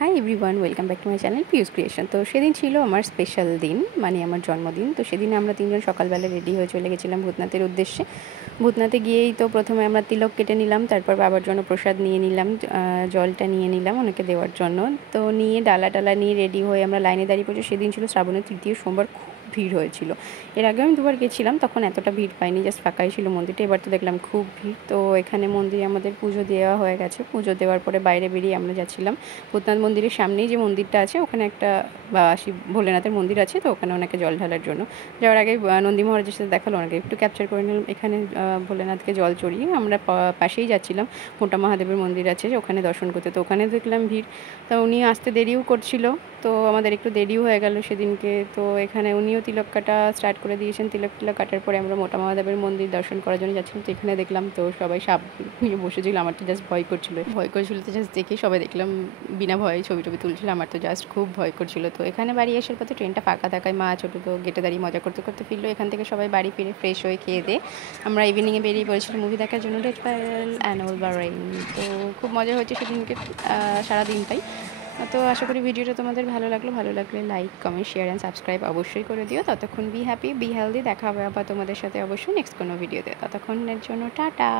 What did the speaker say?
Hi everyone, welcome back to my channel পিউস creation. তো সেদিন ছিল আমার স্পেশাল দিন, মানে আমার জন্মদিন। তো সেদিনে আমরা তিনজন সকালবেলা রেডি হয়ে চলে গেছিলাম ভূতনাথের উদ্দেশ্যে। ভূতনাথে গিয়েই তো প্রথমে আমরা তিলক কেটে নিলাম, তারপর বাবার জন্য প্রসাদ নিয়ে নিলাম, জলটা নিয়ে নিলাম ওনাকে দেওয়ার জন্য। তো নিয়ে ডালা টালা নিয়ে রেডি হয়ে আমরা লাইনে দাঁড়িয়ে পড়ছি। সেদিন ছিল শ্রাবণের তৃতীয় সোমবার, খুব ভিড় হয়েছিল। এর আগেও আমি দুবার গেছিলাম, তখন এতটা ভিড় পাইনি, জাস্ট ফাঁকাই ছিল মন্দিরটা। এবার তো দেখলাম খুব ভিড়। তো এখানে মন্দিরে আমাদের পুজো দেওয়া হয়ে গেছে। পুজো দেওয়ার পরে বাইরে বেরিয়ে আমরা যাচ্ছিলাম ভূতনাথ মন্দিরের সামনেই যে মন্দিরটা আছে, ওখানে একটা শিব ভোলেনাথের মন্দির আছে। তো ওখানে ওনাকে জল ঢালার জন্য যাওয়ার আগে নন্দী মহারাজের সাথে দেখালো, ওনাকে একটু ক্যাপচার করে নিলাম। এখানে ভোলেনাথকে জল চড়িয়ে আমরা পাশেই যাচ্ছিলাম, মোটা মহাদেবের মন্দির আছে ওখানে দর্শন করতে। তো ওখানে দেখলাম ভিড়, তো উনি আসতে দেরিও করছিল, তো আমাদের একটু দেরিও হয়ে গেল সেদিনকে। তো এখানে উনিও তিলক কাটা স্টার্ট করে দিয়েছেন। তিলক কাটার পরে আমরা মোটা মহাদেবের মন্দির দর্শন করার জন্য যাচ্ছিলাম। তো এখানে দেখলাম তো সবাই সাপ নিয়ে বসেছিল, আমার তো জাস্ট ভয় করছিল তো জাস্ট দেখে সবাই দেখলাম বিনা ভয়ে ছবি টবি তুলছিল, আমার তো জাস্ট খুব ভয় করছিল। তো এখানে বাড়ি আসার পথে ট্রেনটা ফাঁকা থাকায় মা ছোটো তো গেটে দাঁড়িয়ে মজা করতে করতে ফিরলো। এখান থেকে সবাই বাড়ি ফিরে ফ্রেশ হয়ে খেয়ে দিয়ে আমরা ইভিনিংয়ে বেরিয়ে পড়েছিলাম মুভি দেখার জন্য, ডেড পায়েল অ্যানুয়াল বারেইন। তো খুব মজা হয়েছে সেদিনকে সারাদিনটাই। তো আশা করি ভিডিওটা তোমাদের ভালো লাগলে like, comment, share and subscribe অবশ্যই করে দিও। ততক্ষণ বি হ্যাপি, বি হেলদি। দেখা হবে আবার তোমাদের সাথে অবশ্যই নেক্সট কোনো ভিডিওতে। ততক্ষণের জন্য টাটা।